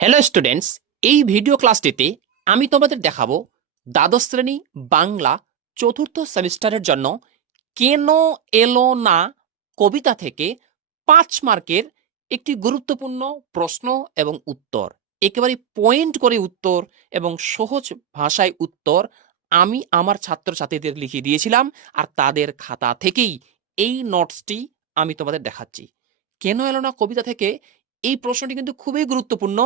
Hello students এই video ক্লাসটিতে আমি তোমাদের দেখাবো দ্বাদশ শ্রেণি বাংলা চতুর্থ সেমিস্টারের জন্য কেন এলো না কবিতা থেকে পাঁচ মার্কের একটি গুরুত্বপূর্ণ প্রশ্ন এবং উত্তর। একেবারে পয়েন্ট করে উত্তর এবং সহজ ভাষায় উত্তর আমি আমার ছাত্রছাত্রীদের লিখে দিয়েছিলাম আর তাদের খাতা থেকেই এই নোটসটি আমি তোমাদের দেখাচ্ছি। কেন এলো না কবিতা থেকে? এই প্রশ্নটি কিন্তু খুবই গুরুত্বপূর্ণ।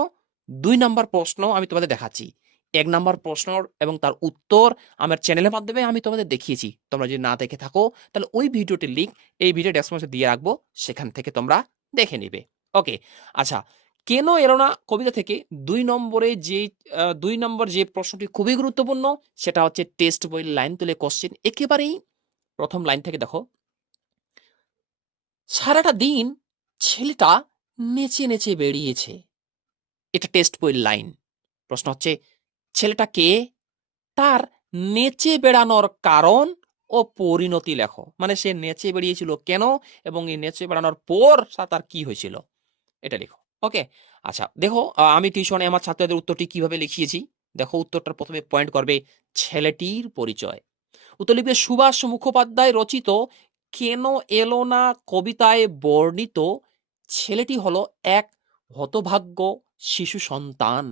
দুই নাম্বার প্রশ্ন আমি তোমাদের দেখাচ্ছি। এক নাম্বার প্রশ্ন এবং তার উত্তর আমার চ্যানেলের মাধ্যমে আমি তোমাদের দেখিয়েছি। তোমরা যদি না দেখে থাকো, তাহলে ওই ভিডিওটির লিঙ্ক এই ভিডিও ডেসক্রিপশনে দিয়ে রাখব। সেখান থেকে তোমরা দেখে নিবে। ওকে আচ্ছা কেন এলো না কবিতা থেকে? দুই নম্বরে যে দুই নম্বর যে প্রশ্নটি খুবই গুরুত্বপূর্ণ, সেটা হচ্ছে টেস্ট বই লাইন তুলে কোশ্চেন একেবারেই প্রথম লাইন থেকে দেখো। সারাটা দিন ছেলেটা নেচে নেচে বেরিয়েছে এটা টেস্ট বইয়ের লাইন প্রশ্ন হচ্ছে ছেলেটা কে তার নেচে বেড়ানোর কারণ ও পরিণতি লেখো। মানে সে নেচে বেরিয়েছিল কেন এবং এই নেচে বেড়ানোর পর তার কি হয়েছিল? এটা লেখো। ওকে? আচ্ছা দেখো আমি টিউশনে আমার ছাত্রদের উত্তরটি কীভাবে লিখিয়েছি? দেখো উত্তরটা প্রথমে পয়েন্ট করবে ছেলেটির পরিচয়। উত্তর লিখবে সুভাষ মুখোপাধ্যায় রচিত কেন এলো না কবিতায় বর্ণিত ছেলেটি হলো এক হতভাগ্য শিশু সন্তান।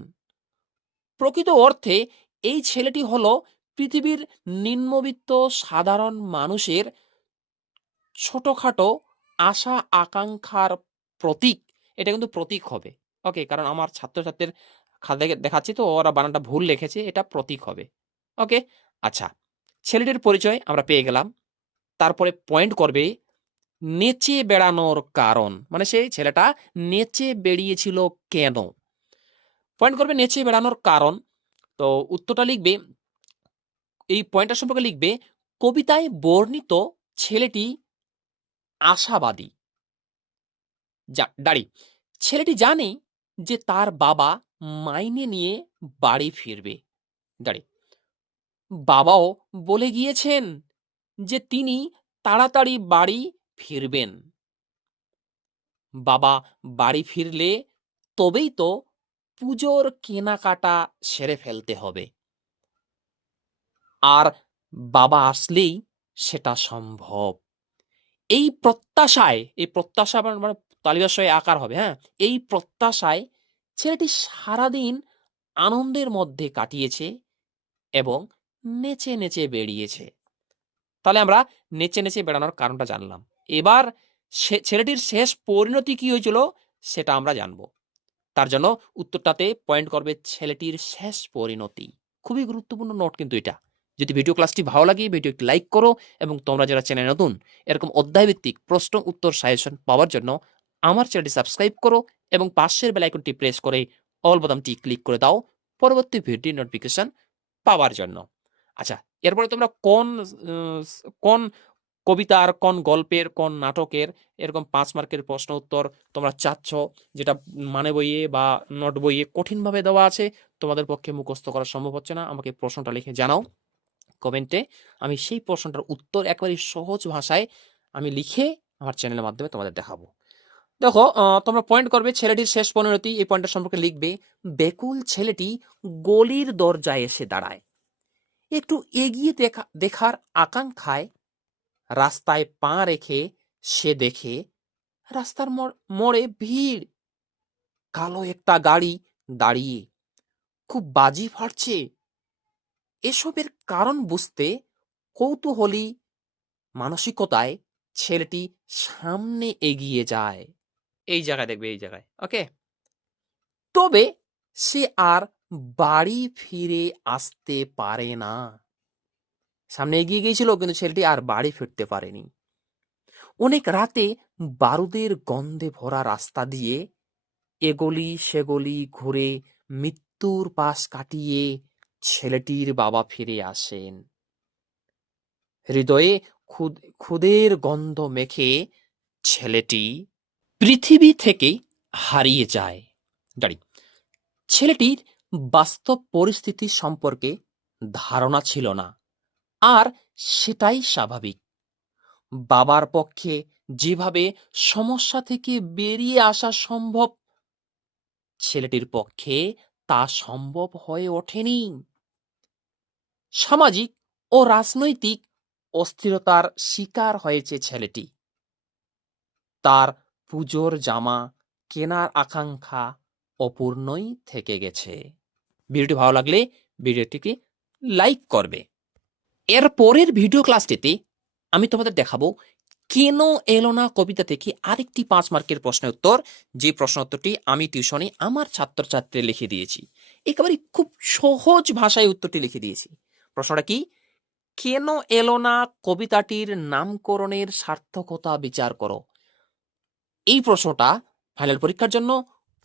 প্রকৃত অর্থে এই ছেলেটি হলো পৃথিবীর নিম্নবিত্ত সাধারণ মানুষের ছোটখাটো আশা আকাঙ্ক্ষার প্রতীক। এটা কিন্তু প্রতীক হবে। ওকে, কারণ আমার ছাত্রছাত্রীর খাতা দেখাচ্ছি তো, ওরা বানানটা ভুল লিখেছে, এটা প্রতীক হবে। ওকে আচ্ছা ছেলেটির পরিচয় আমরা পেয়ে গেলাম। তারপরে পয়েন্ট করবে নেচে বেড়ানোর কারণ। মানে সেই ছেলেটা নেচে বেরিয়েছিল কেন? পয়েন্ট করবে নেচে বেড়ানোর কারণ। তো উত্তরটা লিখবে, এই পয়েন্টটা সম্পর্কে লিখবে, কবিতায় বর্ণিত ছেলেটি আশাবাদী। যা- দাঁড়ি, ছেলেটি জানে যে তার বাবা মাইনে নিয়ে বাড়ি ফিরবে। দাঁড়ি, বাবাও বলে গিয়েছেন যে তিনি তাড়াতাড়ি বাড়ি ফিরবেন। বাবা বাড়ি ফিরলে তবেই তো পুজোর কেনাকাটা সেরে ফেলতে হবে। আর বাবা আসলেই সেটা সম্ভব। এই প্রত্যাশায়, এই প্রত্যাশা মানে মানে তালিবাশয় আকার হবে হ্যাঁ? এই প্রত্যাশায় ছেলেটি সারাদিন আনন্দের মধ্যে কাটিয়েছে এবং নেচে নেচে বেরিয়েছে তাহলে আমরা নেচে নেচে বেড়ানোর কারণটা জানলাম। এবার সে- ছেলেটির শেষ পরিণতি কি হয়েছিল সেটা আমরা জানব। তার জন্য উত্তরটাতে পয়েন্ট করবে ছেলেটির শেষ পরিণতি। খুবই গুরুত্বপূর্ণ নোট কিন্তু এটা। যদি ভিডিও ক্লাসটি ভালো লাগে ভিডিও একটি লাইক করো এবং তোমরা যারা চ্যানেল নতুন, এরকম অধ্যায়ভিত্তিক প্রশ্ন, উত্তর সাজেশন পাওয়ার জন্য আমার চ্যানেলটি সাবস্ক্রাইব করো এবং পাশের বেল আইকনটি প্রেস করে অল বোতামটি ক্লিক করে দাও পরবর্তী ভিডিও নোটিফিকেশন পাওয়ার জন্য। আচ্ছা এরপরে তোমরা কোন কোন কবিতার কোন গল্পের, কোন নাটকের এরকম পাঁচ মার্কের প্রশ্ন উত্তর তোমরা চাচ্ছ, যেটা মানে বইয়ে বা নোট বইয়ে কঠিনভাবে দেওয়া আছে, তোমাদের পক্ষে মুখস্থ করা সম্ভব হচ্ছে না। আমাকে প্রশ্নটা লিখে জানাও কমেন্টে। আমি সেই প্রশ্নটার উত্তর একেবারে সহজ ভাষায় আমি লিখে আমার চ্যানেলের মাধ্যমে তোমাদের দেখাবো। দেখো তোমরা পয়েন্ট করবে ছেলেটির শেষ পরিণতি, এই পয়েন্টটা সম্পর্কে লিখবে, বেকুল ছেলেটি গলির দরজায় এসে দাঁড়ায়। একটু এগিয়ে দেখা, দেখার আকাঙ্ক্ষায় রাস্তায় পা রেখে সে দেখে রাস্তার মোড়ে ভিড়। কালো একটা গাড়ি দাঁড়িয়ে খুব বাজি ফাটছে। এসবের কারণ বুঝতে কৌতূহলী মানসিকতায় ছেলেটি সামনে এগিয়ে যায়। এই জায়গায় দেখবে, এই জায়গায়, ওকে? তবে সে আর বাড়ি ফিরে আসতে পারে না। সামনে এগিয়ে গিয়েছিল, কিন্তু ছেলেটি আর বাড়ি ফিরতে পারেনি। অনেক রাতে বারুদের গন্ধে ভরা রাস্তা দিয়ে এগলি সেগলি ঘুরে মৃত্যুর পাশ কাটিয়ে ছেলেটির বাবা ফিরে আসেন। হৃদয়ে খুদ, খুদের গন্ধ মেখে ছেলেটি পৃথিবী থেকে হারিয়ে যায়। দাঁড়ি ছেলেটির বাস্তব পরিস্থিতি সম্পর্কে ধারণা ছিল না। আর সেটাই স্বাভাবিক। বাবার পক্ষে যেভাবে সমস্যা থেকে বেরিয়ে আসা সম্ভব, ছেলেটির পক্ষে তা সম্ভব হয়ে ওঠেনি। সামাজিক ও রাজনৈতিক অস্থিরতার শিকার হয়েছে ছেলেটি। তার পুজোর জামা কেনার আকাঙ্ক্ষা অপূর্ণই থেকে গেছে। ভিডিওটি ভালো লাগলে ভিডিওটিকে লাইক করবে। এর পরের ভিডিও ক্লাসটিতে আমি তোমাদের দেখাবো কেন এলো না কবিতা থেকে আরেকটি পাঁচ মার্কের প্রশ্নের উত্তর। যে প্রশ্ন উত্তরটি আমি টিউশনে আমার ছাত্রছাত্রী লিখে দিয়েছি। একেবারে খুব সহজ ভাষায় উত্তরটি লিখে দিয়েছি। প্রশ্নটা কি? কেন এলো না কবিতাটির নামকরণের সার্থকতা বিচার করো? এই প্রশ্নটা ফাইনাল পরীক্ষার জন্য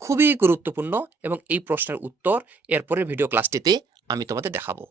খুবই গুরুত্বপূর্ণ এবং এই প্রশ্নের উত্তর এরপরের ভিডিও ক্লাসটিতে আমি তোমাদের দেখাবো।